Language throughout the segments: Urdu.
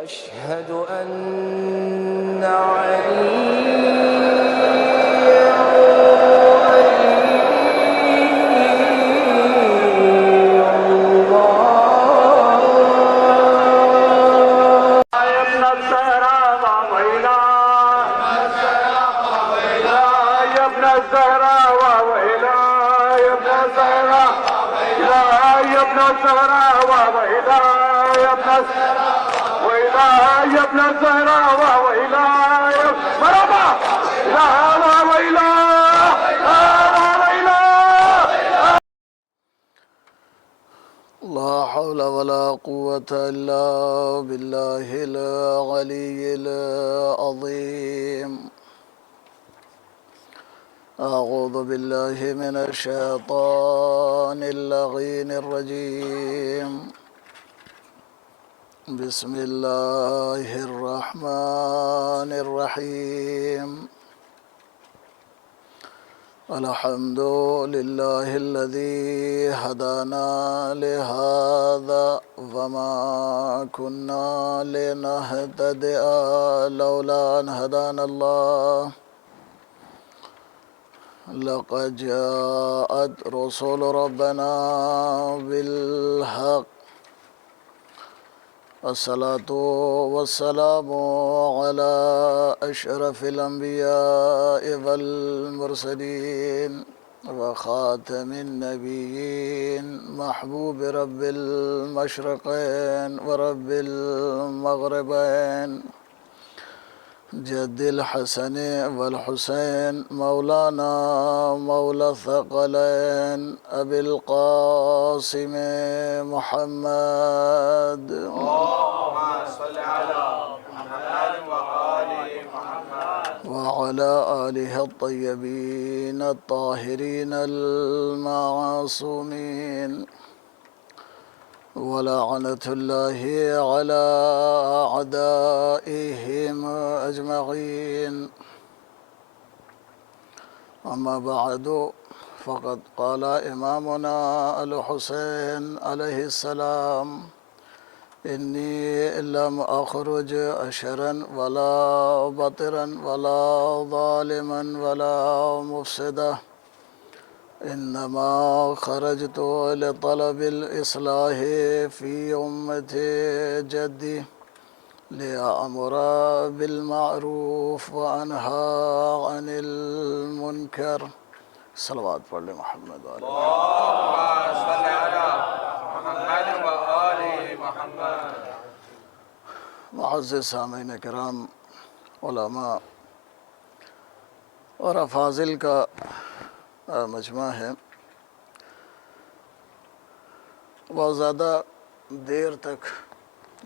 أشهد أن عليا يا ابن الزهراء وإلهي مرحبا لا وإله لا حول ولا قوة إلا بالله العلي العظيم أعوذ بالله من الشيطان اللعين الرجيم بسم الله الرحمن الرحيم الحمد لله الذي هدانا لهذا وما كنا لنهتدئ لولا أن هدانا الله لقد جاءت رسل ربنا بالحق الصلاة والسلام على أشرف الأنبياء والمرسلين وخاتم النبيين محبوب رب المشرقين ورب المغربين جد الحسن والحسين مولانا مولى الثقلين أبي القاسم محمد اللهم صل على محمد وآل محمد وعلى آله الطيبين الطاهرين المعصومين ولعنة الله على أعدائهم أجمعين أما بعد فقد قال إمامنا الحسين عليه السلام إني لم أخرج أشرا ولا بطرا ولا ظالما ولا مفسدا إنما خرجت لطلب الإصلاح في أمة جدي لأمر بالمعروف وأنهى عن المنكر صلوات پڑھ لیں محمد وآل اللهم صل على محمد وآل محمد معزز سامعین کرام علماء اور افاضل کا مجمع ہے بہت زیادہ دیر تک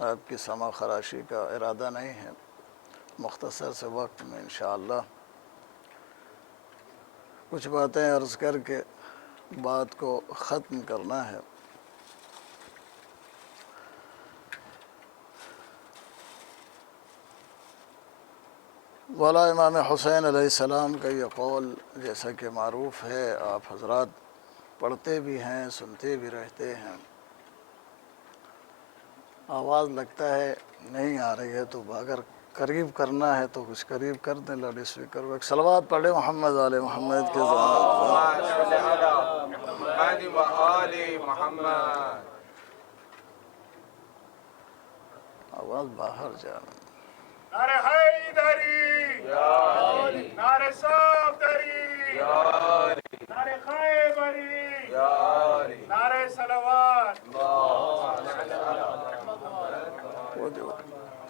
آپ کی سماع خراشی کا ارادہ نہیں ہے مختصر سے وقت میں انشاءاللہ کچھ باتیں عرض کر کے بات کو ختم کرنا ہے مولا امام حسین علیہ السلام کا یہ قول جیسا کہ معروف ہے آپ حضرات پڑھتے بھی ہیں سنتے بھی رہتے ہیں آواز لگتا ہے نہیں آ رہی ہے تو اگر قریب کرنا ہے تو کچھ قریب کر دیں لاؤڈ اسپیکر ایک صلوات پڑھے محمد آل محمد کے آواز باہر جانا نعرہ حیدری نعرہ صفدری نعرہ خیبری نعرہ صلوات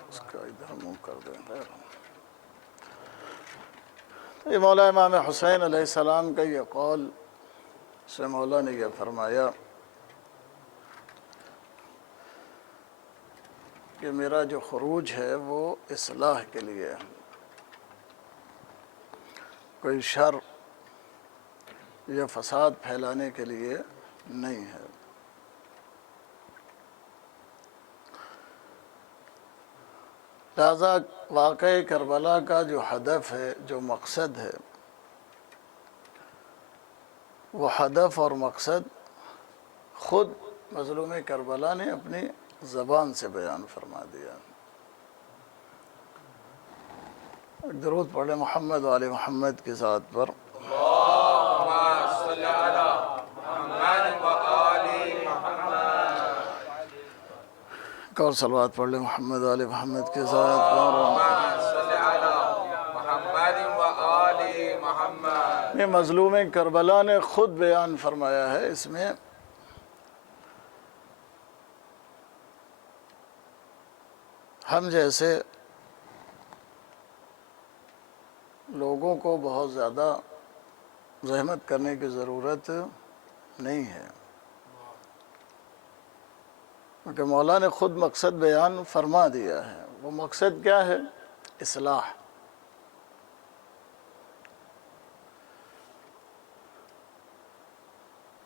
اس کا ادھر منہ کر دیں یہ مولا امام حسین علیہ السلام کا یہ قول سے مولا نے یہ فرمایا کہ میرا جو خروج ہے وہ اصلاح کے لیے ہے کوئی شر یا فساد پھیلانے کے لیے نہیں ہے لہذا واقعہ کربلا کا جو ہدف ہے جو مقصد ہے وہ ہدف اور مقصد خود مظلوم کربلا نے اپنی زبان سے بیان فرما دیا درود پڑھ لیں محمد و آل محمد کی ذات پر۔ ایک اور صلوات پڑھ لیں محمد و آل محمد کی ذات پر۔ یہ مظلوم کربلا نے خود بیان فرمایا ہے، اس میں ہم جیسے لوگوں کو بہت زیادہ زحمت کرنے کی ضرورت نہیں ہے، کیونکہ مولا نے خود مقصد بیان فرما دیا ہے۔ وہ مقصد کیا ہے؟ اصلاح۔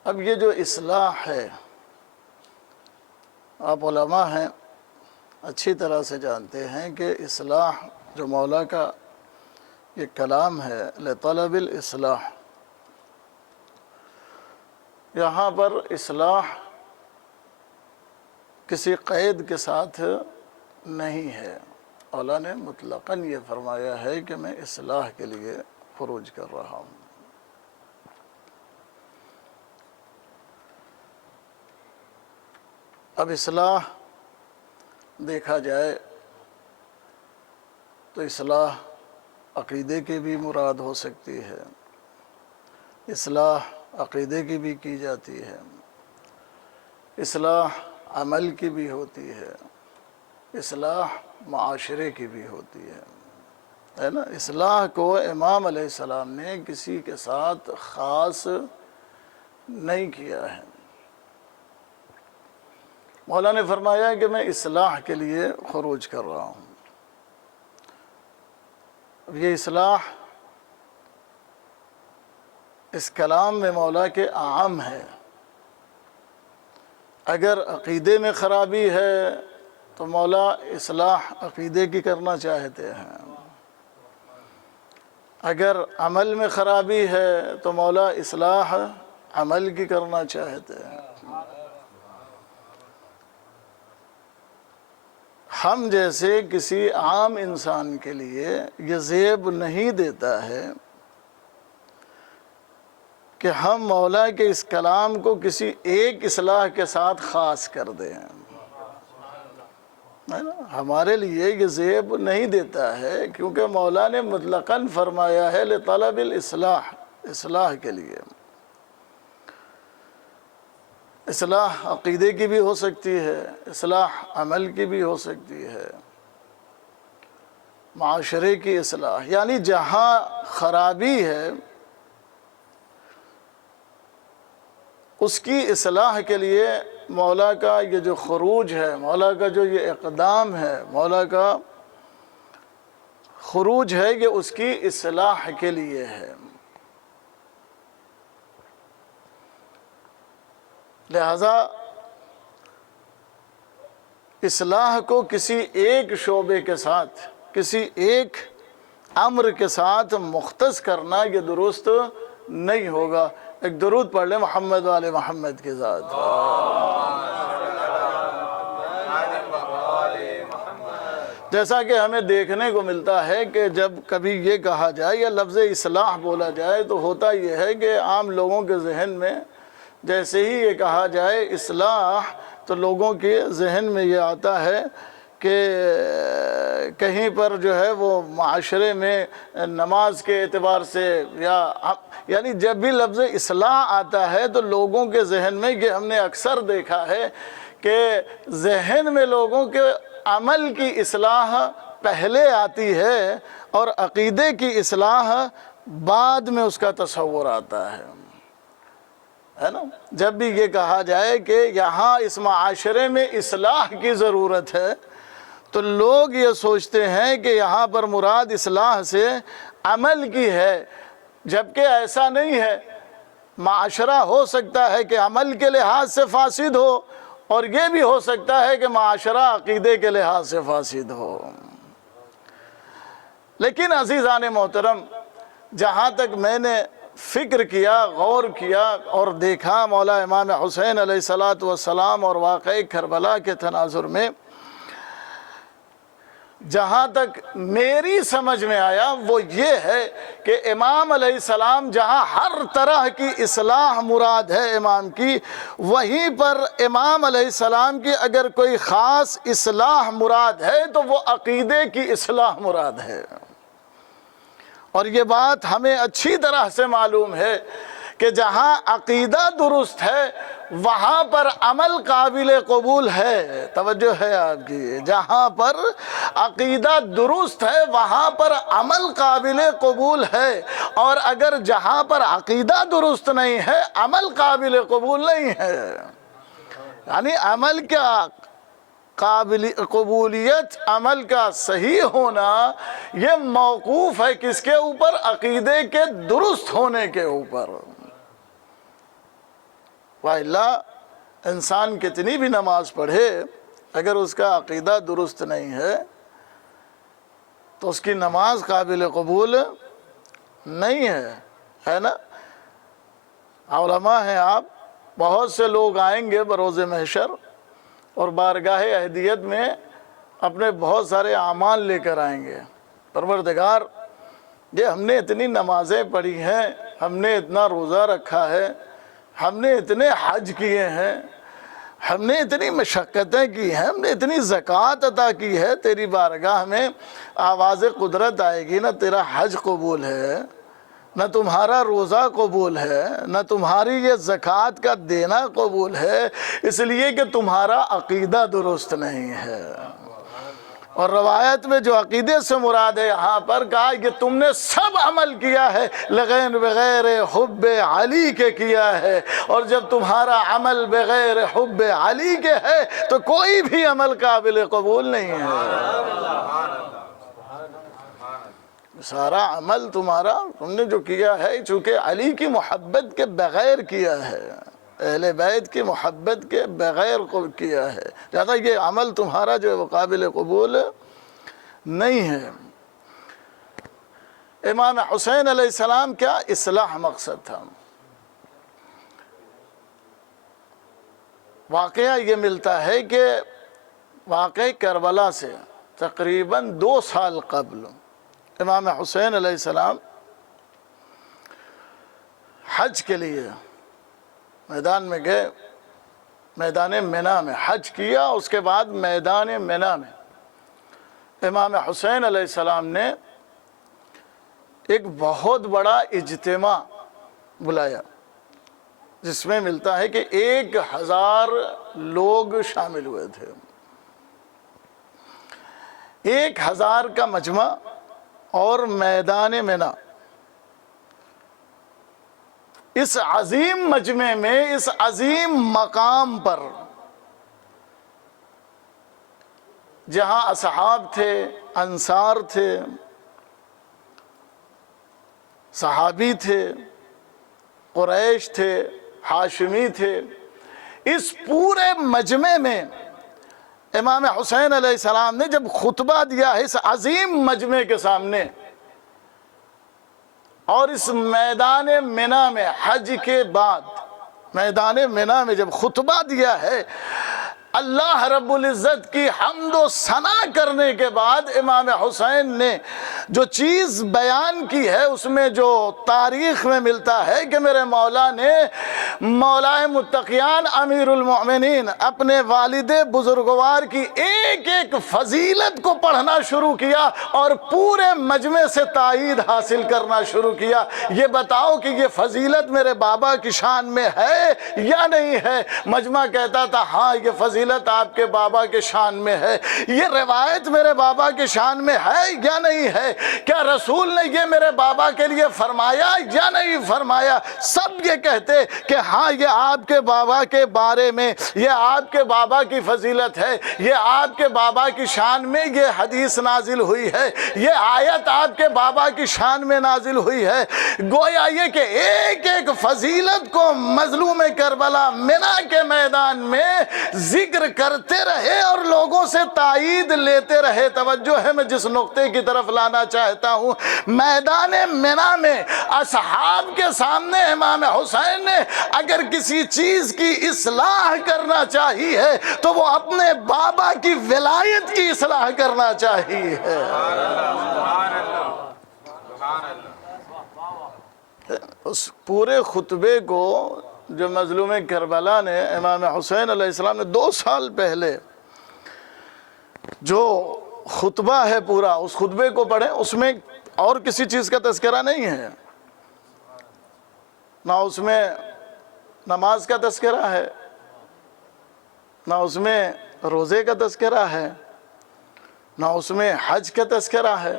اب یہ جو اصلاح ہے، آپ علماء ہیں، اچھی طرح سے جانتے ہیں کہ اصلاح جو مولا کا یہ کلام ہے لطلب الاصلاح، یہاں پر اصلاح کسی قید کے ساتھ نہیں ہے۔ مولا نے مطلقاً یہ فرمایا ہے کہ میں اصلاح کے لیے خروج کر رہا ہوں۔ اب اصلاح دیکھا جائے تو اصلاح عقیدے کی بھی مراد ہو سکتی ہے، اصلاح عقیدے کی بھی کی جاتی ہے، اصلاح عمل کی بھی ہوتی ہے، اصلاح معاشرے کی بھی ہوتی ہے نا۔ اصلاح کو امام علیہ السلام نے کسی کے ساتھ خاص نہیں کیا ہے۔ مولا نے فرمایا کہ میں اصلاح کے لیے خروج کر رہا ہوں۔ اب یہ اصلاح اس کلام میں مولا کے عام ہے۔ اگر عقیدے میں خرابی ہے تو مولا اصلاح عقیدے کی کرنا چاہتے ہیں، اگر عمل میں خرابی ہے تو مولا اصلاح عمل کی کرنا چاہتے ہیں۔ ہم جیسے کسی عام انسان کے لیے یہ زیب نہیں دیتا ہے کہ ہم مولا کے اس کلام کو کسی ایک اصلاح کے ساتھ خاص کر دیں، ہمارے لیے یہ زیب نہیں دیتا ہے، کیونکہ مولا نے مطلقاً فرمایا ہے لطلب الاصلاح، اصلاح کے لیے۔ اصلاح عقیدے کی بھی ہو سکتی ہے، اصلاح عمل کی بھی ہو سکتی ہے، معاشرے کی اصلاح، یعنی جہاں خرابی ہے اس کی اصلاح کے لیے مولا کا یہ جو خروج ہے، مولا کا جو یہ اقدام ہے، مولا کا خروج ہے، یہ اس کی اصلاح کے لیے ہے۔ لہذا اصلاح کو کسی ایک شعبے کے ساتھ، کسی ایک امر کے ساتھ مختص کرنا یہ درست نہیں ہوگا۔ ایک درود پڑھ لیں محمد و آل محمد کی ذات۔ جیسا کہ ہمیں دیکھنے کو ملتا ہے کہ جب کبھی یہ کہا جائے یا لفظ اصلاح بولا جائے تو ہوتا یہ ہے کہ عام لوگوں کے ذہن میں جیسے ہی یہ کہا جائے اصلاح تو لوگوں کے ذہن میں یہ آتا ہے کہ کہیں پر جو ہے وہ معاشرے میں نماز کے اعتبار سے یعنی جب بھی لفظ اصلاح آتا ہے تو لوگوں کے ذہن میں یہ ہم نے اکثر دیکھا ہے کہ ذہن میں لوگوں کے عمل کی اصلاح پہلے آتی ہے اور عقیدے کی اصلاح بعد میں اس کا تصور آتا ہے نا۔ جب بھی یہ کہا جائے کہ یہاں اس معاشرے میں اصلاح کی ضرورت ہے تو لوگ یہ سوچتے ہیں کہ یہاں پر مراد اصلاح سے عمل کی ہے، جبکہ ایسا نہیں ہے۔ معاشرہ ہو سکتا ہے کہ عمل کے لحاظ سے فاسد ہو، اور یہ بھی ہو سکتا ہے کہ معاشرہ عقیدے کے لحاظ سے فاسد ہو۔ لیکن عزیزان محترم، جہاں تک میں نے فکر کیا، غور کیا اور دیکھا مولا امام حسین علیہ السلام اور واقعہ کربلا کے تناظر میں، جہاں تک میری سمجھ میں آیا وہ یہ ہے کہ امام علیہ السلام جہاں ہر طرح کی اصلاح مراد ہے امام کی، وہیں پر امام علیہ السلام کی اگر کوئی خاص اصلاح مراد ہے تو وہ عقیدے کی اصلاح مراد ہے۔ اور یہ بات ہمیں اچھی طرح سے معلوم ہے کہ جہاں عقیدہ درست ہے وہاں پر عمل قابل قبول ہے۔ توجہ ہے آپ کی، جہاں پر عقیدہ درست ہے وہاں پر عمل قابل قبول ہے، اور اگر جہاں پر عقیدہ درست نہیں ہے عمل قابل قبول نہیں ہے۔ یعنی عمل کیا قابل قبولیت، عمل کا صحیح ہونا یہ موقوف ہے کس کے اوپر؟ عقیدے کے درست ہونے کے اوپر۔ وَإِلَّا انسان کتنی بھی نماز پڑھے اگر اس کا عقیدہ درست نہیں ہے تو اس کی نماز قابل قبول نہیں ہے نا؟ علماء ہیں آپ، بہت سے لوگ آئیں گے بروز محشر اور بارگاہ اہدیت میں اپنے بہت سارے اعمال لے کر آئیں گے۔ پروردگار، یہ ہم نے اتنی نمازیں پڑھی ہیں، ہم نے اتنا روزہ رکھا ہے، ہم نے اتنے حج کیے ہیں، ہم نے اتنی مشقتیں کی ہیں، ہم نے اتنی زکوٰۃ عطا کی ہے، تیری بارگاہ میں آواز قدرت آئے گی، نہ تیرا حج قبول ہے، نہ تمہارا روزہ قبول ہے، نہ تمہاری یہ زکوٰۃ کا دینا قبول ہے، اس لیے کہ تمہارا عقیدہ درست نہیں ہے۔ اور روایت میں جو عقیدے سے مراد ہے یہاں پر کہا کہ تم نے سب عمل کیا ہے لیکن بغیر حب علی کے کیا ہے، اور جب تمہارا عمل بغیر حب علی کے ہے تو کوئی بھی عمل قابل قبول نہیں ہے۔ سارا عمل تمہارا تم نے جو کیا ہے چونکہ علی کی محبت کے بغیر کیا ہے، اہل بیت کی محبت کے بغیر کیا ہے، لہذا یہ عمل تمہارا جو ہے وہ قابل قبول نہیں ہے۔ امام حسین علیہ السلام کیا اصلاح مقصد تھا۔ واقعہ یہ ملتا ہے کہ واقعہ کربلا سے تقریباً 2 سال قبل امام حسین علیہ السلام حج کے لیے میدان میں گئے، میدان منی میں حج کیا، اس کے بعد میدان منی میں امام حسین علیہ السلام نے ایک بہت بڑا اجتماع بلایا جس میں ملتا ہے کہ 1000 لوگ شامل ہوئے تھے۔ 1000 کا مجمع اور میدان منی، اس عظیم مجمع میں، اس عظیم مقام پر جہاں اصحاب تھے، انصار تھے، صحابی تھے، قریش تھے، ہاشمی تھے، اس پورے مجمع میں امام حسین علیہ السلام نے جب خطبہ دیا ہے اس عظیم مجمع کے سامنے، اور اس میدان منی میں حج کے بعد میدان منی میں جب خطبہ دیا ہے، اللہ رب العزت کی حمد و ثنا کرنے کے بعد امام حسین نے جو چیز بیان کی ہے اس میں جو تاریخ میں ملتا ہے کہ میرے مولا نے، مولا متقیان امیر المؤمنین، اپنے والد بزرگوار کی ایک ایک فضیلت کو پڑھنا شروع کیا اور پورے مجمع سے تائید حاصل کرنا شروع کیا۔ یہ بتاؤ کہ یہ فضیلت میرے بابا کی شان میں ہے یا نہیں ہے؟ مجمع کہتا تھا ہاں یہ فضیلت آپ کے بابا کے شان میں ہے۔ یہ روایت میرے بابا کے شان میں ہے یا نہیں ہے؟ کیا رسول نے یہ میرے بابا کے لیے فرمایا یا نہیں فرمایا؟ سب یہ کہتے کہ ہاں یہ آپ کے بابا کے بارے میں، یہ آپ کے بابا کی فضیلت ہے، یہ آپ کے بابا کی شان میں یہ حدیث نازل ہوئی ہے، یہ آیت آپ کے بابا کی شان میں نازل ہوئی ہے۔ گویا یہ کہ ایک ایک فضیلت کو مظلوم کربلا منی کے میدان میں ذکر ذکر کرتے رہے اور لوگوں سے تائید لیتے رہے۔ توجہ ہے، میں جس نقطے کی طرف لانا چاہتا ہوں، میدان منی میں اصحاب کے سامنے امام حسین نے اگر کسی چیز کی اصلاح کرنا چاہیے تو وہ اپنے بابا کی ولایت کی اصلاح کرنا چاہیے۔ اس پورے خطبے کو جو مظلوم کربلا نے امام حسین علیہ السلام نے 2 سال پہلے جو خطبہ ہے پورا، اس خطبے کو پڑھیں، اس میں اور کسی چیز کا تذکرہ نہیں ہے، نہ اس میں نماز کا تذکرہ ہے، نہ اس میں روزے کا تذکرہ ہے، نہ اس میں حج کا تذکرہ ہے۔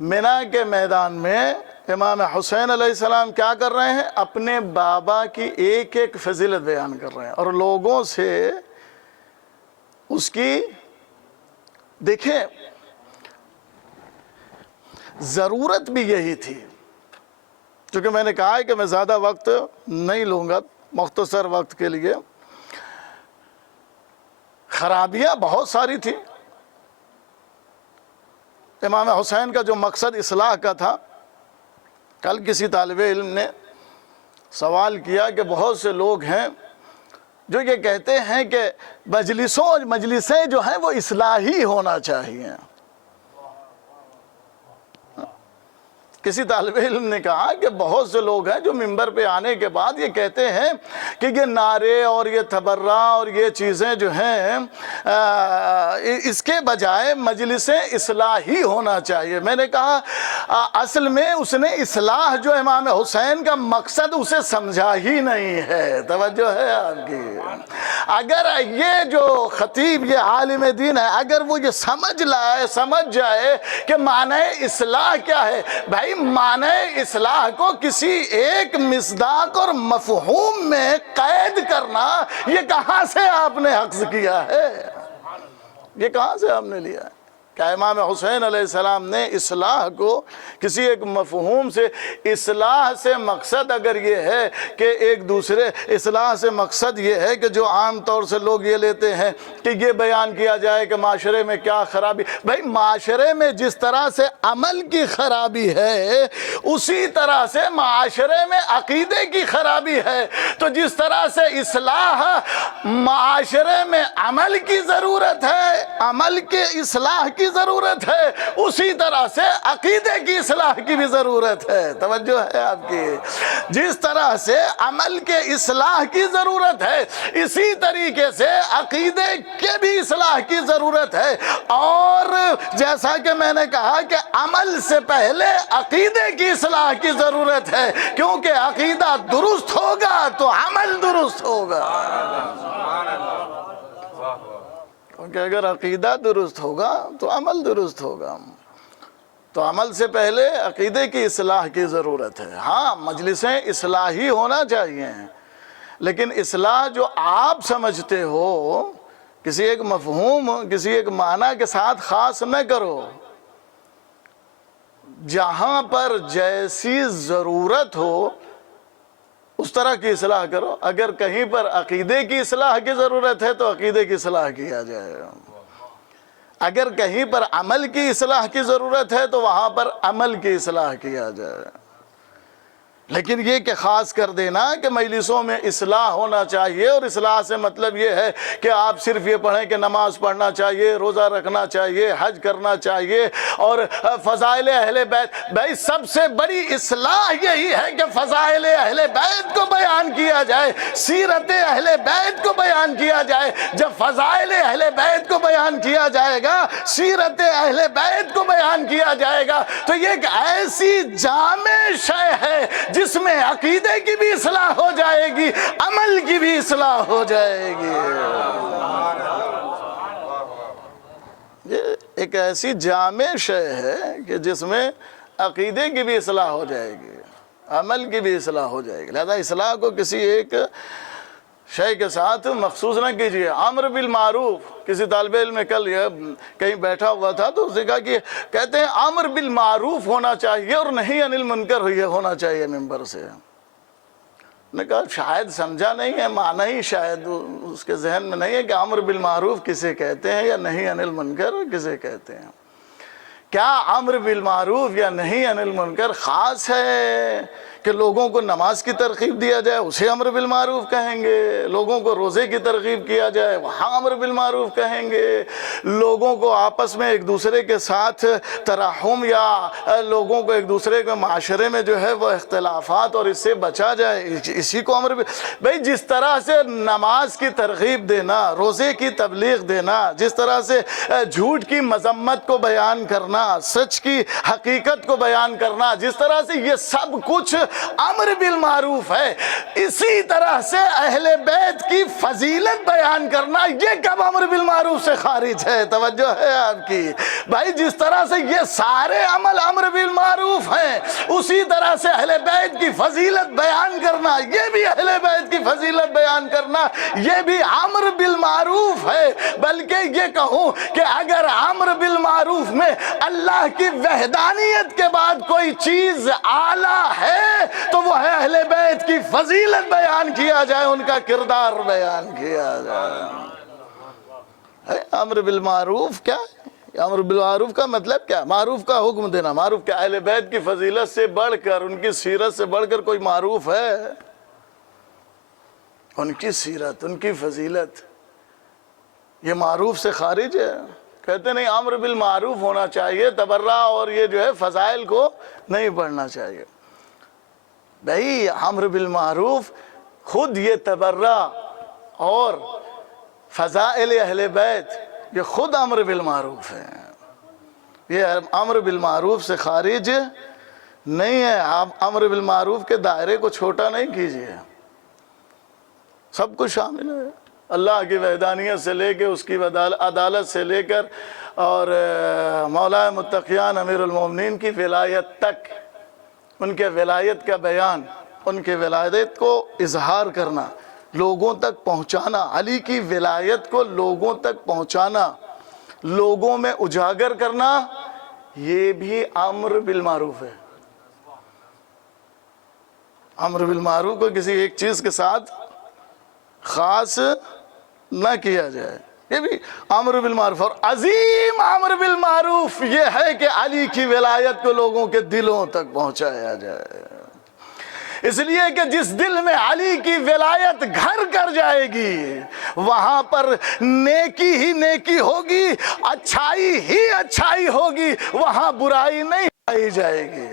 منی کے میدان میں امام حسین علیہ السلام کیا کر رہے ہیں؟ اپنے بابا کی ایک ایک فضیلت بیان کر رہے ہیں اور لوگوں سے اس کی، دیکھیں ضرورت بھی یہی تھی، چونکہ میں نے کہا ہے کہ میں زیادہ وقت نہیں لوں گا، مختصر وقت کے لیے۔ خرابیاں بہت ساری تھیں، امام حسین کا جو مقصد اصلاح کا تھا، کل کسی طالب علم نے سوال کیا کہ بہت سے لوگ ہیں جو یہ کہتے ہیں کہ مجلسیں جو ہیں وہ اصلاحی ہونا چاہیے۔ کسی طالب علم نے کہا کہ بہت سے لوگ ہیں جو منبر پہ آنے کے بعد یہ کہتے ہیں کہ یہ نعرے اور یہ تبرع اور یہ چیزیں جو ہیں اس کے بجائے مجلسیں اصلاحی ہونا چاہیے۔ میں نے کہا اصل میں اس نے اصلاح جو امام حسین کا مقصد اسے سمجھا ہی نہیں ہے۔ توجہ ہے آپ کی؟ اگر یہ جو خطیب، یہ عالم دین ہے، اگر وہ یہ سمجھ جائے کہ معنی اصلاح کیا ہے، بھائی معنی اصلاح کو کسی ایک مصداق اور مفہوم میں قید کرنا، یہ کہاں سے آپ نے اخذ کیا ہے؟ یہ کہاں سے آپ نے لیا ہے؟ کہ امام حسین علیہ السلام نے اصلاح کو کسی ایک مفہوم سے، اصلاح سے مقصد اگر یہ ہے کہ ایک دوسرے، اصلاح سے مقصد یہ ہے کہ جو عام طور سے لوگ یہ لیتے ہیں کہ یہ بیان کیا جائے کہ معاشرے میں کیا خرابی، بھائی معاشرے میں جس طرح سے عمل کی خرابی ہے اسی طرح سے معاشرے میں عقیدے کی خرابی ہے۔ تو جس طرح سے اصلاح معاشرے میں عمل کی ضرورت ہے، عمل کے اصلاح کی ضرورت ہے، اسی طرح سے عقیدے کی اصلاح کی بھی ضرورت ہے۔ توجہ ہے آپ کی؟ جس طرح سے عمل کے اصلاح کی ضرورت ہے، اسی طریقے سے عقیدے کے بھی اصلاح کی ضرورت ہے۔ اور جیسا کہ میں نے کہا کہ عمل سے پہلے عقیدے کی اصلاح کی ضرورت ہے، کیونکہ عقیدہ درست ہوگا تو عمل درست ہوگا۔ کہ اگر عقیدہ درست ہوگا تو عمل درست ہوگا۔ تو عمل سے پہلے عقیدے کی اصلاح کی ضرورت ہے۔ ہاں مجلسیں اصلاحی ہونا چاہیے، لیکن اصلاح جو آپ سمجھتے ہو کسی ایک مفہوم، کسی ایک معنی کے ساتھ خاص نہ کرو۔ جہاں پر جیسی ضرورت ہو اس طرح کی اصلاح کرو۔ اگر کہیں پر عقیدے کی اصلاح کی ضرورت ہے تو عقیدے کی اصلاح کیا جائے، اگر کہیں پر عمل کی اصلاح کی ضرورت ہے تو وہاں پر عمل کی اصلاح کیا جائے۔ لیکن یہ کہ خاص کر دینا کہ مجلسوں میں اصلاح ہونا چاہیے، اور اصلاح سے مطلب یہ ہے کہ آپ صرف یہ پڑھیں کہ نماز پڑھنا چاہیے، روزہ رکھنا چاہیے، حج کرنا چاہیے اور فضائل اہل بیت۔ بھائی سب سے بڑی اصلاح یہی ہے کہ فضائل اہل بیت کو بیان کیا جائے، سیرت اہل بیت کو بیان کیا جائے۔ جب فضائل اہل بیت کو بیان کیا جائے گا، سیرت اہل بیت کو بیان کیا جائے گا، تو یہ ایک ایسی جامع شے ہے جس میں عقیدے کی بھی اصلاح ہو جائے گی، عمل کی بھی اصلاح ہو جائے گی۔ یہ ایک ایسی جامع شے ہے کہ جس میں عقیدے کی بھی اصلاح ہو جائے گی، عمل کی بھی اصلاح ہو جائے گی۔ لہذا اصلاح کو کسی ایک شے کے ساتھ مخصوص نہ کیجیے۔ امر بالمعروف، کسی طالب علم میں کل کہیں بیٹھا ہوا تھا تو اس نے کہا کہ کہتے ہیں امر بالمعروف ہونا چاہیے اور نہیں انل منکر ہونا چاہیے ممبر سے۔ نے کہا شاید سمجھا نہیں ہے، معنی ہی شاید اس کے ذہن میں نہیں ہے کہ امر بالمعروف کسے کہتے ہیں یا نہی عن المنکر کسے کہتے ہیں۔ کیا امر بالمعروف یا نہی عن المنکر خاص ہے کہ لوگوں کو نماز کی ترغیب دیا جائے اسے امر بالمعروف کہیں گے، لوگوں کو روزے کی ترغیب کیا جائے وہاں امر بالمعروف کہیں گے، لوگوں کو آپس میں ایک دوسرے کے ساتھ تراحم یا لوگوں کو ایک دوسرے کے معاشرے میں جو ہے وہ اختلافات اور اس سے بچا جائے اسی کو امر بھئی جس طرح سے نماز کی ترغیب دینا، روزے کی تبلیغ دینا، جس طرح سے جھوٹ کی مذمت کو بیان کرنا، سچ کی حقیقت کو بیان کرنا، جس طرح سے یہ سب کچھ امر بالمعروف ہے، اسی طرح سے اہل بیت کی فضیلت بیان کرنا یہ کب امر بالمعروف سے خارج ہے؟ توجہ ہے آپ کی بھائی، جس طرح سے یہ سارے عمل امر بالمعروف ہیں اسی طرح سے اہل بیت کی فضیلت بیان کرنا یہ بھی اہل بیت کی فضیلت بیان کرنا یہ بھی امر بالمعروف ہے۔ بلکہ یہ کہوں کہ اگر امر بالمعروف میں اللہ کی وحدانیت کے بعد کوئی چیز اعلیٰ ہے تو وہ ہے اہل بیت کی فضیلت بیان کیا جائے، ان کا کردار بیان کیا جائے۔ امر بالمعروف کیا ہے؟ امر بالمعروف کا مطلب کیا؟ معروف کا حکم دینا۔ معروف کیا؟ اہل بیت کی فضیلت سے بڑھ کر، ان کی سیرت سے بڑھ کر کوئی معروف ہے؟ ان کی سیرت، ان کی فضیلت یہ معروف سے خارج ہے؟ کہتے نہیں امر بالمعروف ہونا چاہیے، تبرع اور یہ جو ہے فضائل کو نہیں پڑھنا چاہیے۔ بھئی امر بالمعروف خود یہ تبرع اور فضائل اہل بیت یہ خود امر بالمعروف ہے، یہ امر بالمعروف سے خارج نہیں ہے۔ آپ امر بالمعروف کے دائرے کو چھوٹا نہیں کیجیے، سب کچھ شامل ہے، اللہ کی وحدانیت سے لے کے اس کی عدالت سے لے کر اور مولا متقیان امیر المومنین کی ولایت تک، ان کے ولایت کا بیان، ان کے ولایت کو اظہار کرنا، لوگوں تک پہنچانا، علی کی ولایت کو لوگوں تک پہنچانا، لوگوں میں اجاگر کرنا، یہ بھی امر بالمعروف ہے۔ امر بالمعروف کو کسی ایک چیز کے ساتھ خاص نہ کیا جائے، یہ بھی امر بالمعروف۔ اور عظیم امر بالمعروف یہ ہے کہ علی کی ولایت کو لوگوں کے دلوں تک پہنچایا جائے، اس لیے کہ جس دل میں علی کی ولایت گھر کر جائے گی وہاں پر نیکی ہی نیکی ہوگی، اچھائی ہی اچھائی ہوگی، وہاں برائی نہیں پائی جائے گی۔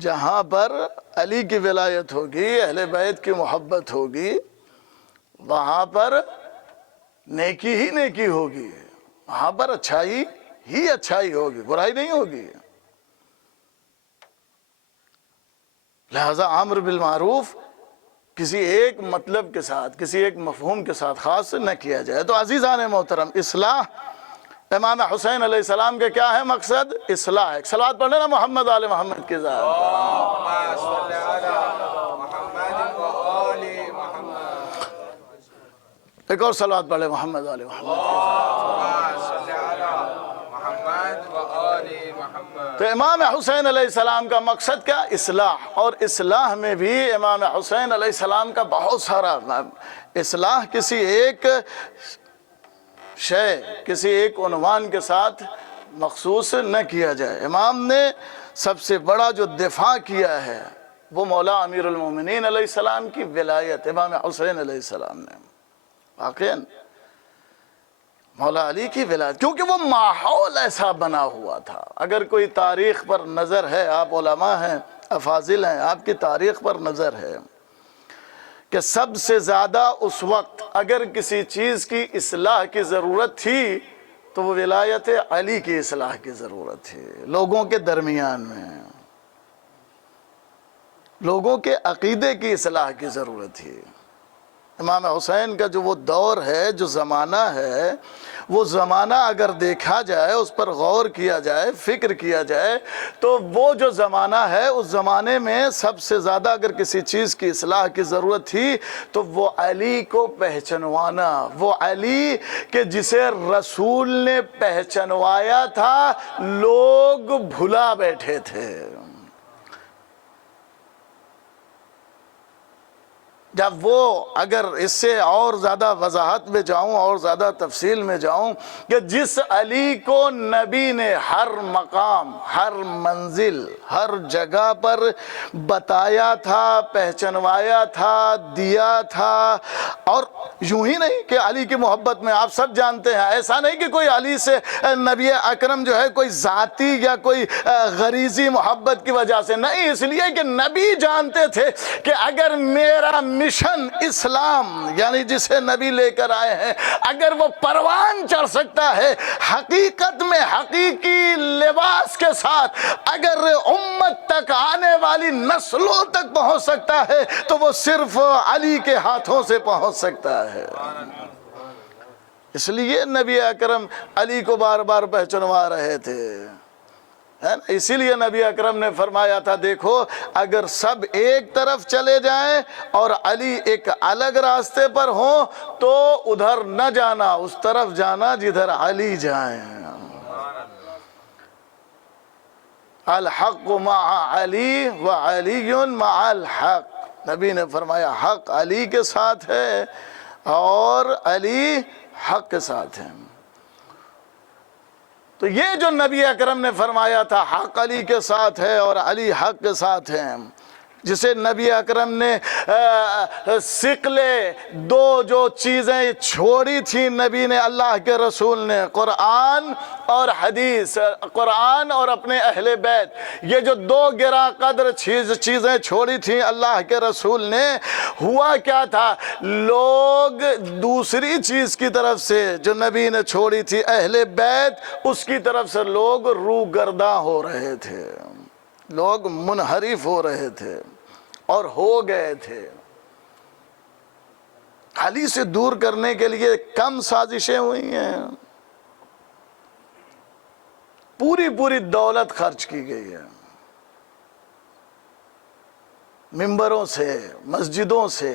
جہاں پر علی کی ولایت ہوگی، اہل بیت کی محبت ہوگی، وہاں پر نیکی ہی نیکی ہوگی، وہاں پر اچھائی ہی اچھائی ہوگی، برائی نہیں ہوگی۔ لہذا امر بالمعروف کسی ایک مطلب کے ساتھ، کسی ایک مفہوم کے ساتھ خاص نہ کیا جائے۔ تو عزیزان محترم، اصلاح امام حسین علیہ السلام کے کیا ہے مقصد؟ اصلاح ہے۔ صلوات پڑھ لینا محمد آل محمد کی ذات۔ ایک اور صلوات پڑھ لے محمد آل محمد کی ذات۔ تو امام حسین علیہ السلام کا مقصد کیا؟ اصلاح۔ اور اصلاح میں بھی امام حسین علیہ السلام کا بہت سارا، اصلاح کسی ایک شے، کسی ایک عنوان کے ساتھ مخصوص نہ کیا جائے۔ امام نے سب سے بڑا جو دفاع کیا ہے وہ مولا امیر المومنین علیہ السلام کی ولایت، امام حسین علیہ السلام نے واقعاً مولا علی کی ولایت، کیونکہ وہ ماحول ایسا بنا ہوا تھا۔ اگر کوئی تاریخ پر نظر ہے، آپ علماء ہیں، افاضل ہیں، آپ کی تاریخ پر نظر ہے کہ سب سے زیادہ اس وقت اگر کسی چیز کی اصلاح کی ضرورت تھی تو وہ ولایت علی کی اصلاح کی ضرورت تھی۔ لوگوں کے درمیان میں لوگوں کے عقیدے کی اصلاح کی ضرورت تھی۔ امام حسین کا جو وہ دور ہے، جو زمانہ ہے، وہ زمانہ اگر دیکھا جائے، اس پر غور کیا جائے، فکر کیا جائے، تو وہ جو زمانہ ہے اس زمانے میں سب سے زیادہ اگر کسی چیز کی اصلاح کی ضرورت تھی تو وہ علی کو پہچنوانا، وہ علی کہ جسے رسول نے پہچنوایا تھا لوگ بھلا بیٹھے تھے۔ جب وہ اگر اس سے اور زیادہ وضاحت میں جاؤں اور زیادہ تفصیل میں جاؤں کہ جس علی کو نبی نے ہر مقام، ہر منزل، ہر جگہ پر بتایا تھا، پہچنوایا تھا، دیا تھا، اور یوں ہی نہیں کہ علی کی محبت میں آپ سب جانتے ہیں، ایسا نہیں کہ کوئی علی سے نبی اکرم جو ہے کوئی ذاتی یا کوئی غریزی محبت کی وجہ سے نہیں، اس لیے کہ نبی جانتے تھے کہ اگر میرا مشن اسلام یعنی جسے نبی لے کر آئے ہیں اگر وہ پروان چڑھ سکتا ہے حقیقت میں حقیقی لباس کے ساتھ، اگر امت تک آنے والی نسلوں تک پہنچ سکتا ہے تو وہ صرف علی کے ہاتھوں سے پہنچ سکتا ہے۔ اس لیے نبی اکرم علی کو بار بار پہچنوا رہے تھے، اسی لیے نبی اکرم نے فرمایا تھا دیکھو اگر سب ایک طرف چلے جائیں اور علی ایک الگ راستے پر ہوں تو ادھر نہ جانا، اس طرف جانا جدھر علی جائیں۔ الحق مع علی وعلی مع الحق، نبی نے فرمایا حق علی کے ساتھ ہے اور علی حق کے ساتھ ہے۔ تو یہ جو نبی اکرم نے فرمایا تھا حق علی کے ساتھ ہے اور علی حق کے ساتھ ہے، جسے نبی اکرم نے ثقلیں دو جو چیزیں چھوڑی تھیں نبی نے، اللہ کے رسول نے، قرآن اور حدیث، قرآن اور اپنے اہل بیت، یہ جو دو گراں قدر چیزیں چھوڑی تھیں اللہ کے رسول نے، ہوا کیا تھا؟ لوگ دوسری چیز کی طرف سے جو نبی نے چھوڑی تھی اہل بیت، اس کی طرف سے لوگ روگرداں ہو رہے تھے، لوگ منحرف ہو رہے تھے اور ہو گئے تھے۔ علی سے دور کرنے کے لیے کم سازشیں ہوئی ہیں، پوری دولت خرچ کی گئی ہے، ممبروں سے، مسجدوں سے،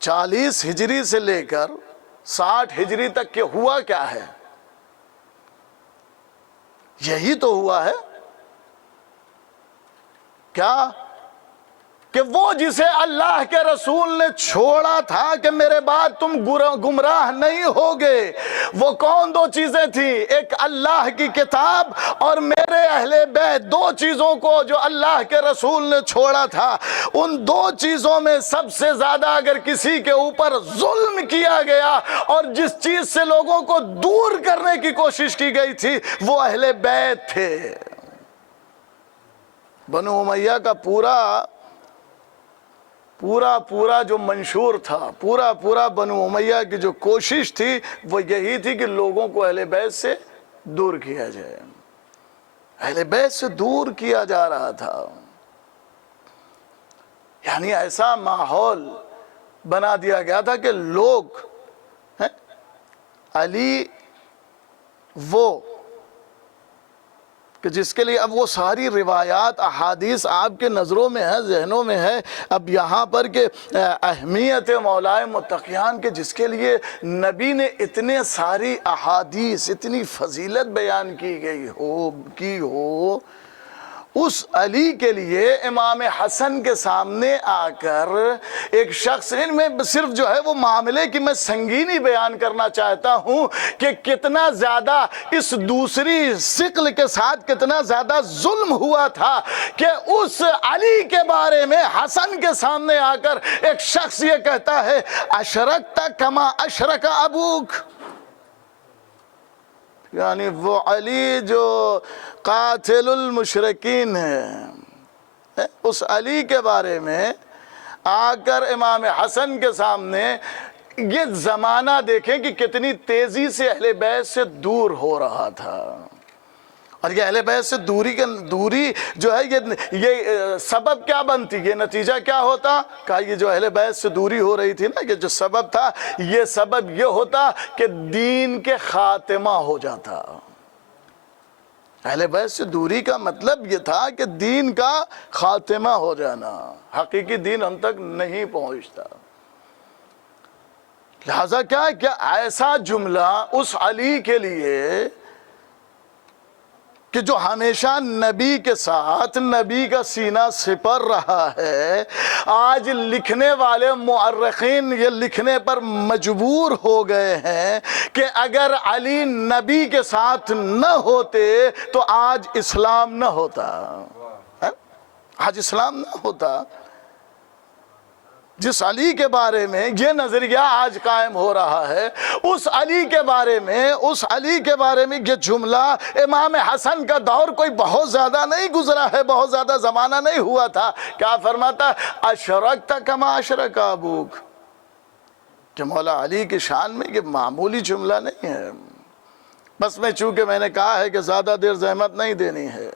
40 ہجری سے لے کر 60 ہجری تک کے ہوا کیا ہے؟ یہی تو ہوا ہے کیا کہ وہ جسے اللہ کے رسول نے چھوڑا تھا کہ میرے بعد تم گمراہ نہیں ہوگے، وہ کون دو چیزیں تھیں؟ ایک اللہ کی کتاب اور میرے اہل بیت، دو چیزوں کو جو اللہ کے رسول نے چھوڑا تھا۔ ان دو چیزوں میں سب سے زیادہ اگر کسی کے اوپر ظلم کیا گیا اور جس چیز سے لوگوں کو دور کرنے کی کوشش کی گئی تھی وہ اہل بیت تھے۔ بنو امیہ کا پورا جو منشور تھا، پورا بنو امیہ کی جو کوشش تھی وہ یہی تھی کہ لوگوں کو اہل بیت سے دور کیا جائے، اہل بیت سے دور کیا جا رہا تھا، یعنی ایسا ماحول بنا دیا گیا تھا کہ لوگ علی وہ کہ جس کے لیے اب وہ ساری روایات احادیث آپ کے نظروں میں ہے، ذہنوں میں ہے، اب یہاں پر کہ اہمیت مولا متقیان کے جس کے لیے نبی نے اتنے ساری احادیث، اتنی فضیلت بیان کی ہو، اس علی کے لیے امام حسن کے سامنے آ کر ایک شخص، ان میں صرف جو ہے وہ معاملے کی میں سنگینی بیان کرنا چاہتا ہوں کہ کتنا زیادہ اس دوسری ثقل کے ساتھ کتنا زیادہ ظلم ہوا تھا کہ اس علی کے بارے میں حسن کے سامنے آ کر ایک شخص یہ کہتا ہے اشرکت کما اشرک ابوک، یعنی وہ علی جو قاتل المشرکین ہے، اس علی کے بارے میں آ کر امام حسن کے سامنے یہ زمانہ دیکھیں کہ کتنی تیزی سے اہل بیت سے دور ہو رہا تھا، اور یہ اہل بیت سے دوری جو ہے یہ سبب کیا بنتی، یہ نتیجہ کیا ہوتا؟ کہا یہ جو اہل بیت سے دوری ہو رہی تھی نا، یہ جو سبب تھا، یہ سبب یہ ہوتا کہ دین کے خاتمہ ہو جاتا۔ اہل بیت سے دوری کا مطلب یہ تھا کہ دین کا خاتمہ ہو جانا، حقیقی دین ہم تک نہیں پہنچتا۔ لہذا کیا ایسا جملہ اس علی کے لیے کہ جو ہمیشہ نبی کے ساتھ نبی کا سینہ سپر رہا ہے، آج لکھنے والے مورخین یہ لکھنے پر مجبور ہو گئے ہیں کہ اگر علی نبی کے ساتھ نہ ہوتے تو آج اسلام نہ ہوتا، آج اسلام نہ ہوتا۔ جس علی کے بارے میں یہ نظریہ آج قائم ہو رہا ہے، اس علی کے بارے میں یہ جملہ، امام حسن کا دور کوئی بہت زیادہ نہیں گزرا ہے، بہت زیادہ زمانہ نہیں ہوا تھا، کیا فرماتا؟ اشرکت کما اشرک ابوک، کہ مولا علی کی شان میں یہ معمولی جملہ نہیں ہے۔ بس چونکہ میں نے کہا ہے کہ زیادہ دیر زحمت نہیں دینی ہے،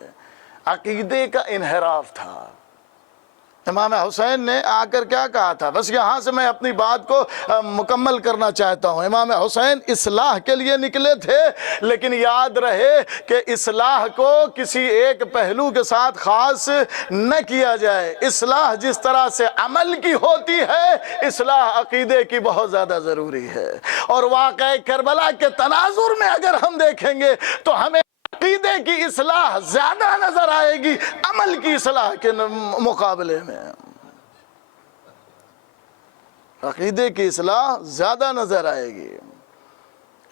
عقیدے کا انحراف تھا۔ امام حسین نے آ کر کیا کہا تھا؟ بس یہاں سے میں اپنی بات کو مکمل کرنا چاہتا ہوں۔ امام حسین اصلاح کے لیے نکلے تھے، لیکن یاد رہے کہ اصلاح کو کسی ایک پہلو کے ساتھ خاص نہ کیا جائے۔ اصلاح جس طرح سے عمل کی ہوتی ہے، اصلاح عقیدے کی بہت زیادہ ضروری ہے۔ اور واقعہ کربلا کے تناظر میں اگر ہم دیکھیں گے تو ہمیں عقیدے کی اصلاح زیادہ نظر آئے گی عمل کی اصلاح کے مقابلے میں۔ عقیدے کی اصلاح زیادہ نظر آئے گی۔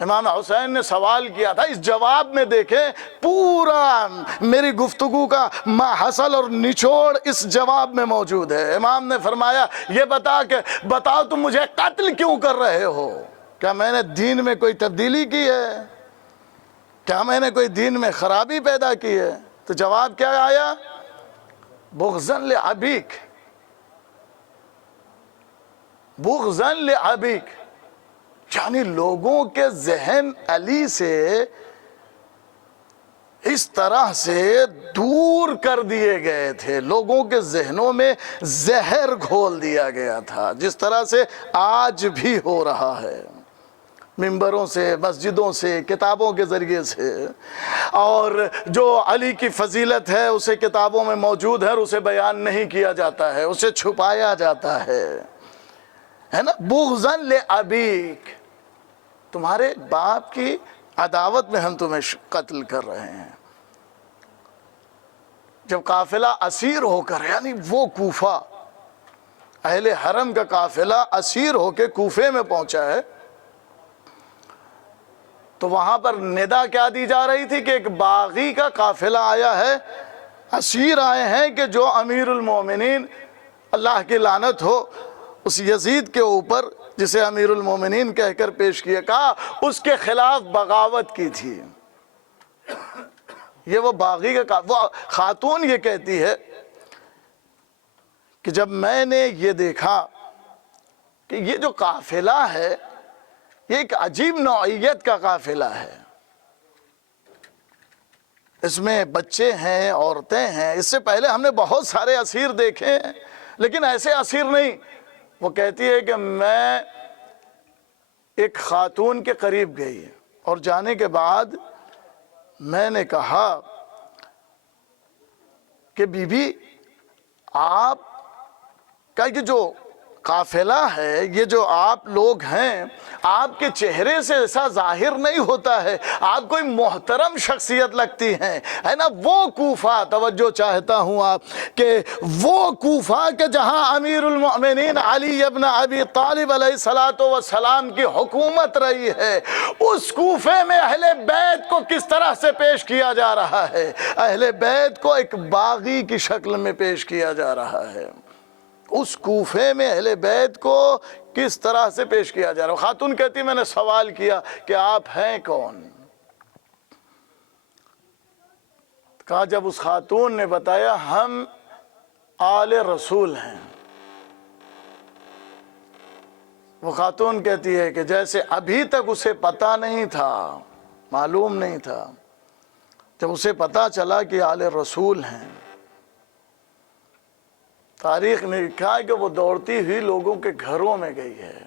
امام حسین نے سوال کیا تھا، اس جواب میں دیکھیں پورا میری گفتگو کا ماحصل اور نچوڑ اس جواب میں موجود ہے۔ امام نے فرمایا، یہ بتاؤ تم مجھے قتل کیوں کر رہے ہو؟ کیا میں نے دین میں کوئی تبدیلی کی ہے؟ کیا میں نے کوئی دین میں خرابی پیدا کی ہے؟ تو جواب کیا آیا؟ بغضاً لأبیک، بغضاً لأبیک، یعنی لوگوں کے ذہن علی سے اس طرح سے دور کر دیے گئے تھے، لوگوں کے ذہنوں میں زہر گھول دیا گیا تھا، جس طرح سے آج بھی ہو رہا ہے، ممبروں سے، مسجدوں سے، کتابوں کے ذریعے سے۔ اور جو علی کی فضیلت ہے اسے کتابوں میں موجود ہے اور اسے بیان نہیں کیا جاتا ہے، اسے چھپایا جاتا ہے نا۔ بغضاً لأبیک، تمہارے باپ کی عداوت میں ہم تمہیں قتل کر رہے ہیں۔ جب قافلہ اسیر ہو کر، یعنی وہ کوفہ، اہل حرم کا قافلہ اسیر ہو کے کوفے میں پہنچا ہے، تو وہاں پر ندا کیا دی جا رہی تھی کہ ایک باغی کا قافلہ آیا ہے، اسیر آئے ہیں کہ جو امیر المومنین، اللہ کی لعنت ہو اس یزید کے اوپر، جسے امیر المومنین کہہ کر پیش کیا، کہا اس کے خلاف بغاوت کی تھی۔ یہ وہ باغی کا وہ خاتون یہ کہتی ہے کہ جب میں نے یہ دیکھا کہ یہ جو قافلہ ہے یہ ایک عجیب نوعیت کا قافلہ ہے، اس میں بچے ہیں، عورتیں ہیں، اس سے پہلے ہم نے بہت سارے اسیر دیکھے ہیں لیکن ایسے اسیر نہیں۔ وہ کہتی ہے کہ میں ایک خاتون کے قریب گئی اور جانے کے بعد میں نے کہا کہ بی بی، آپ کا یہ جو قافلہ ہے، یہ جو آپ لوگ ہیں، آپ کے چہرے سے ایسا ظاہر نہیں ہوتا ہے، آپ کوئی محترم شخصیت لگتی ہیں، ہے نا۔ وہ کوفہ، توجہ چاہتا ہوں آپ، کہ وہ کوفہ کہ جہاں امیر المؤمنین علی ابن ابی طالب علیہ السلام کی حکومت رہی ہے، اس کوفے میں اہل بیت کو کس طرح سے پیش کیا جا رہا ہے؟ اہل بیت کو ایک باغی کی شکل میں پیش کیا جا رہا ہے۔ اس کوفے میں اہل بیت کو کس طرح سے پیش کیا جا رہا ہے؟ خاتون کہتی میں نے سوال کیا کہ آپ ہیں کون؟ کہا جب اس خاتون نے بتایا ہم آل رسول ہیں، وہ خاتون کہتی ہے کہ جیسے ابھی تک اسے پتہ نہیں تھا، معلوم نہیں تھا، جب اسے پتہ چلا کہ آل رسول ہیں، تاریخ نے لکھا ہے کہ وہ دوڑتی ہوئی لوگوں کے گھروں میں گئی ہے،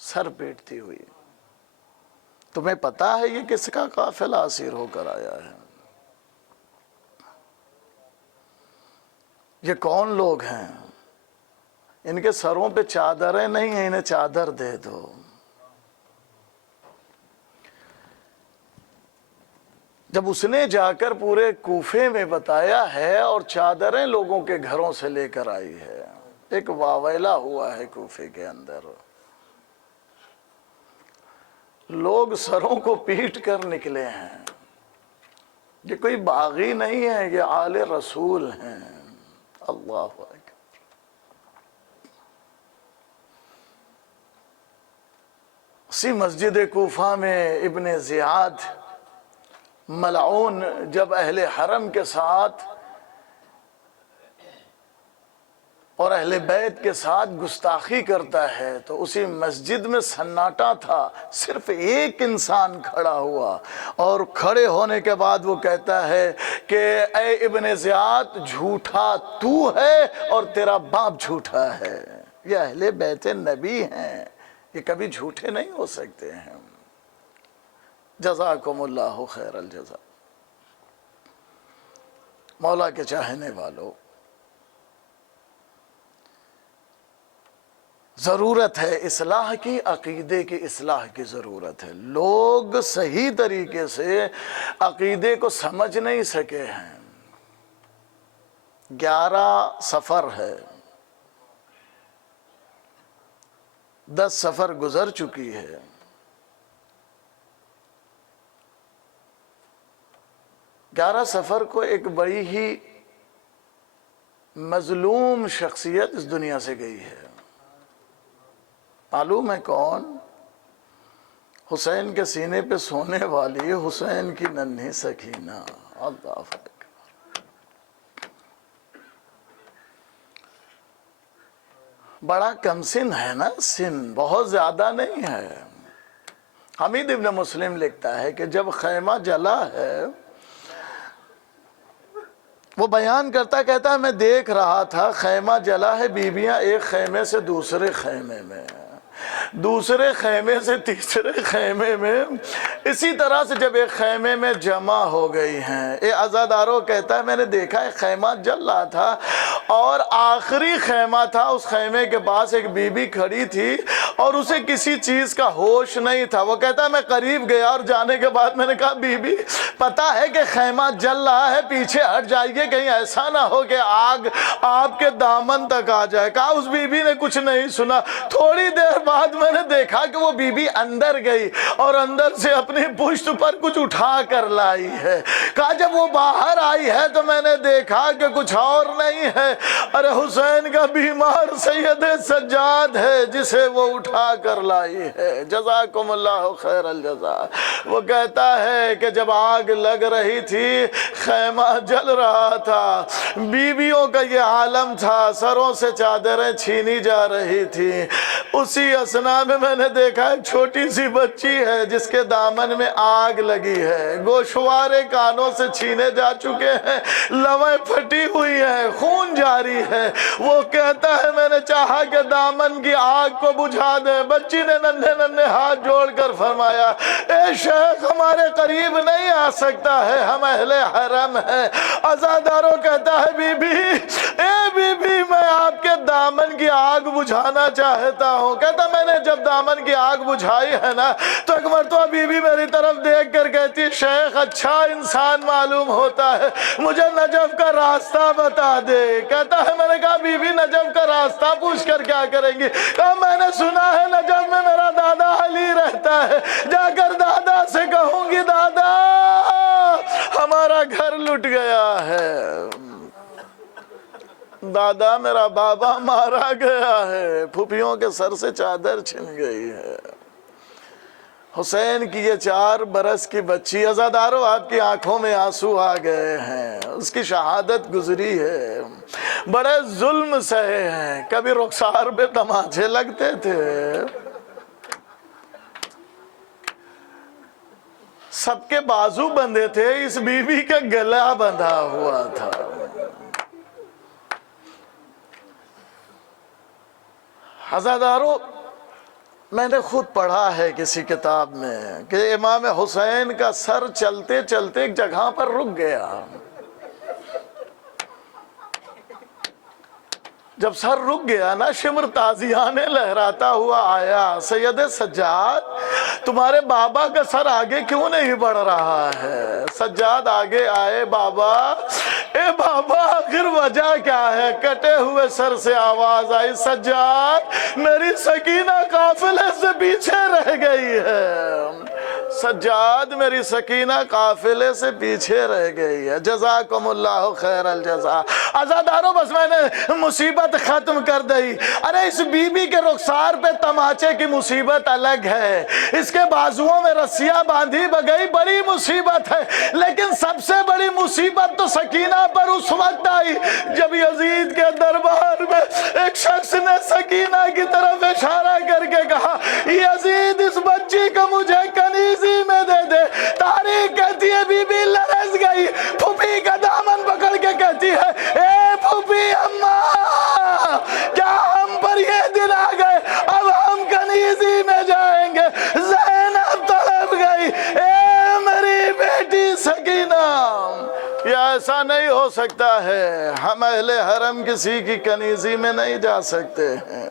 سر پیٹتی ہوئی۔ تمہیں پتہ ہے یہ کس کا قافلہ اسیر ہو کر آیا ہے؟ یہ کون لوگ ہیں؟ ان کے سروں پہ چادریں نہیں ہیں، انہیں چادر دے دو۔ جب اس نے جا کر پورے کوفے میں بتایا ہے اور چادریں لوگوں کے گھروں سے لے کر آئی ہے، ایک واویلا ہوا ہے کوفے کے اندر، لوگ سروں کو پیٹ کر نکلے ہیں، یہ کوئی باغی نہیں ہے، یہ آل رسول ہیں۔ اللہ اکبر۔ اسی مسجد کوفہ میں ابن زیاد ملعون جب اہل حرم کے ساتھ اور اہل بیت کے ساتھ گستاخی کرتا ہے تو اسی مسجد میں سناٹا تھا، صرف ایک انسان کھڑا ہوا، اور کھڑے ہونے کے بعد وہ کہتا ہے کہ اے ابن زیاد، جھوٹا تو ہے اور تیرا باپ جھوٹا ہے، یہ اہل بیت نبی ہیں، یہ کبھی جھوٹے نہیں ہو سکتے ہیں۔ جزاکم اللہ خیر الجزا۔ مولا کے چاہنے والوں، ضرورت ہے اصلاح کی، عقیدے کی اصلاح کی ضرورت ہے۔ لوگ صحیح طریقے سے عقیدے کو سمجھ نہیں سکے ہیں۔ 11 سفر ہے، 10 سفر گزر چکی ہے، گیارہ سفر کو ایک بڑی ہی مظلوم شخصیت اس دنیا سے گئی ہے۔ معلوم ہے کون؟ حسین کے سینے پہ سونے والی حسین کی ننھی سکینہ۔ اللہ اکبر۔ بڑا کم سن ہے نا، سن بہت زیادہ نہیں ہے۔ حمید ابن مسلم لکھتا ہے کہ جب خیمہ جلا ہے، وہ بیان کرتا کہتا ہے میں دیکھ رہا تھا خیمہ جلا ہے، بیویاں ایک خیمے سے دوسرے خیمے میں، دوسرے خیمے سے تیسرے خیمے میں، اسی طرح سے جب ایک خیمے میں جمع ہو گئی ہیں۔ اے عزادارو کہتا ہے میں نے دیکھا ایک خیمہ جل رہا تھا اور آخری خیمہ تھا، اس خیمے کے پاس ایک بی بی کھڑی تھی اور اسے کسی چیز کا ہوش نہیں تھا۔ وہ کہتا ہے میں قریب گیا اور جانے کے بعد میں نے کہا بی بی پتہ ہے کہ خیمہ جل رہا ہے، پیچھے ہٹ جائیے، کہیں ایسا نہ ہو کہ آگ آپ کے دامن تک آ جائے۔ کہا اس بی بی نے کچھ نہیں سنا۔ تھوڑی دیر بعد میں نے دیکھا کہ وہ بی بی اندر گئی اور اندر سے اپنی پشت پر کچھ اٹھا کر لائی ہے۔ کہا جب وہ باہر آئی ہے تو میں نے دیکھا کہ کچھ اور نہیں ہے، ارے حسین کا بیمار سید سجاد ہے جسے وہ اٹھا کر لائی ہے۔ جزاکم اللہ خیر الجزا۔ وہ کہتا ہے کہ جب آگ لگ رہی تھی، خیمہ جل رہا تھا، بیویوں کا یہ عالم تھا، سروں سے چادریں چھینی جا رہی تھی، اسی اسنا میں نے دیکھا ایک چھوٹی سی بچی ہے جس کے دامن میں آگ لگی ہے، گوشوارے کانوں سے چھینے جا چکے ہیں، لویں پھٹی ہوئی ہیں، خون جاری ہے۔ وہ کہتا ہے میں نے چاہا کہ دامن کی آگ کو بجھا دے۔ بچی نے ننھے ننھے ہاتھ جوڑ کر فرمایا اے شیخ ہمارے قریب نہیں آ سکتا ہے، ہم اہل حرم ہیں۔ عزادارو کہتا ہے بی بی اے بی بی میں آپ کے دامن کی آگ بجھانا چاہتا ہوں۔ کہتا میں نے جب دامن کی آگ بجھائی ہے نا تو ایک مرتبہ بی بی میری طرف دیکھ کر کہتی شیخ اچھا انسان معلوم ہوتا ہے، مجھے نجف کا راستہ بتا دے۔ کہتا ہے میں نے کہا بی بی نجف کا راستہ پوچھ کر کیا کریں گی؟ کہا میں نے سنا ہے نجف میں میرا دادا علی رہتا ہے، جا کر دادا سے کہوں گی دادا ہمارا گھر لٹ گیا ہے، دادا میرا بابا مارا گیا ہے، پھوپھیوں کے سر سے چادر چھن گئی ہے۔ حسین کی یہ 4 برس کی بچی، عزادارو آپ کی آنکھوں میں آنسو آ گئے ہیں، اس کی شہادت گزری ہے، بڑے ظلم سہے ہیں، کبھی رخسار پہ تماچے لگتے تھے، سب کے بازو بندھے تھے، اس بی بی کا گلا بندھا ہوا تھا۔ عزادارو میں نے خود پڑھا ہے کسی کتاب میں کہ امام حسین کا سر چلتے چلتے ایک جگہ پر رک گیا۔ جب سر رک گیا نا، شمر تازیانے لہراتا ہوا آیا، سید سجاد تمہارے بابا کا سر آگے کیوں نہیں بڑھ رہا ہے؟ سجاد آگے آئے، بابا اے بابا آخر وجہ کیا ہے؟ کٹے ہوئے سر سے آواز آئی، سجاد میری سکینہ قافلے سے پیچھے رہ گئی ہے، سجاد میری سکینہ قافلے سے پیچھے رہ گئی ہے، جزاکم اللہ خیر الجزا۔ عزادارو بس میں نے مصیبت ختم کر دی۔ ارے اس بی بی کے رخسار پہ تماچے کی مصیبت الگ ہے، اس کے بازوؤں میں رسیاں باندھی بگئی بڑی مصیبت ہے، لیکن سب سے بڑی مصیبت تو سکینہ پر اس وقت آئی جب یزید کے دربار میں ایک شخص نے سکینہ کی طرف اشارہ کر کے کہا، یزید اس بچی کو مجھے کنیزی میں دے دے۔ تاریخ کہتی ہے بی بی لرز گئی، پھوپھی کا دامن پکڑ کے کہتی ہے، اے پھوپھی اماں کیا ہم پر یہ دن آ گئے اب ہم کنیزی میں جائیں گے؟ زینب تڑپ گئی، اے میری بیٹی سکینہ، یہ ایسا نہیں ہو سکتا ہے، ہم اہل حرم کسی کی کنیزی میں نہیں جا سکتے ہیں۔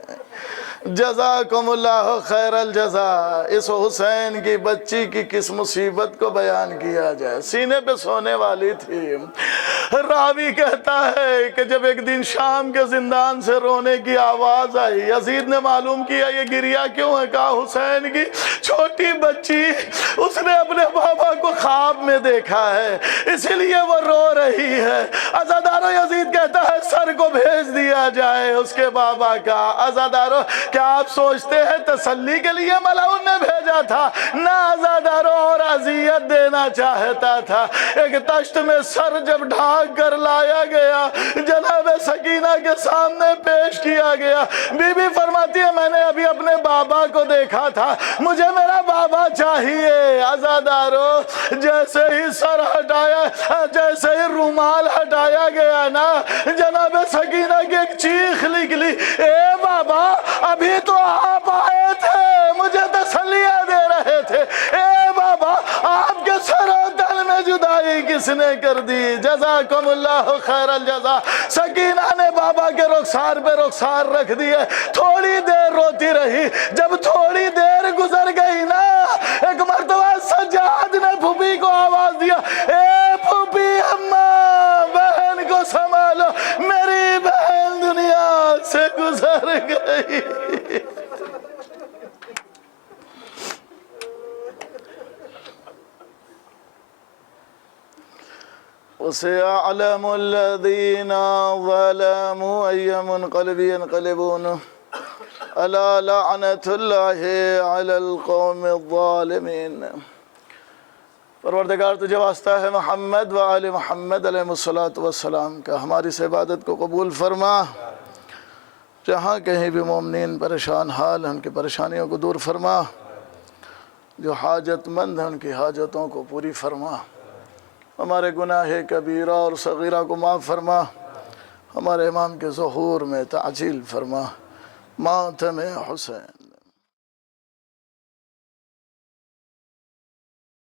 جزاکم اللہ خیر الجزا۔ اس حسین کی بچی کی کس مصیبت کو بیان کیا جائے، سینے پہ سونے والی تھی۔ راوی کہتا ہے کہ جب ایک دن شام کے زندان سے رونے کی آواز آئی، یزید نے معلوم کیا یہ گریہ کیوں ہے، کہا حسین کی چھوٹی بچی اس نے اپنے بابا کو خواب میں دیکھا ہے اس لیے وہ رو رہی ہے۔ عزادارو یزید کہتا ہے سر کو بھیج دیا جائے اس کے بابا کا۔ عزادارو کیا آپ سوچتے ہیں تسلی کے لیے ملعون نے بھیجا تھا؟ نہ عزادارو، اور اذیت دینا چاہتا تھا۔ ایک تشت میں سر جب ڈھانک کر لایا گیا، جناب سکینہ کے سامنے پیش کیا گیا، بی بی فرماتی ہے میں نے ابھی اپنے بابا کو دیکھا تھا، مجھے میرا بابا چاہیے۔ عزادارو جیسے ہی سر ہٹایا، جیسے ہی رومال ہٹایا گیا نا، جناب سکینہ کی ایک چیخ نکلی، اے بابا ابھی تو آپ آئے تھے مجھے تسلیاں دے رہے تھے، اے بابا آپ کے سر و تن میں جدائی کس نے کر دی؟ جزاکم اللہ خیر الجزا۔ سکینہ نے بابا کے رخسار پہ رخسار رکھ دیے، تھوڑی دیر روتی رہی، جب تھوڑی دیر گزر گئی نا، ایک مرتبہ سجاد نے پھوپھی کو آواز دیا، اے پھوپھی اماں بہن کو سنبھالو، میری بہن دنیا سے گزر گئی۔ وَسَيَعْلَمُ الَّذِينَ ظَلَمُوا أَيَّ مُنْقَلِبٍ يَنْقَلِبُونَ أَلَا لَعْنَةُ اللَّهِ عَلَى الْقَوْمِ الظَّالِمِينَ۔ پروردگار تجھے واسطہ ہے محمد و آل محمد علیہ السلام کا، ہماری اس عبادت کو قبول فرما، جہاں کہیں بھی مومنین پریشان حال ہیں ان کی پریشانیوں کو دور فرما، جو حاجت مند ہیں ان کی حاجتوں کو پوری فرما، ہمارے گناہ کبیرہ اور صغیرہ کو معاف فرما، ہمارے امام کے ظہور میں تعجیل فرما، ماتم حسین۔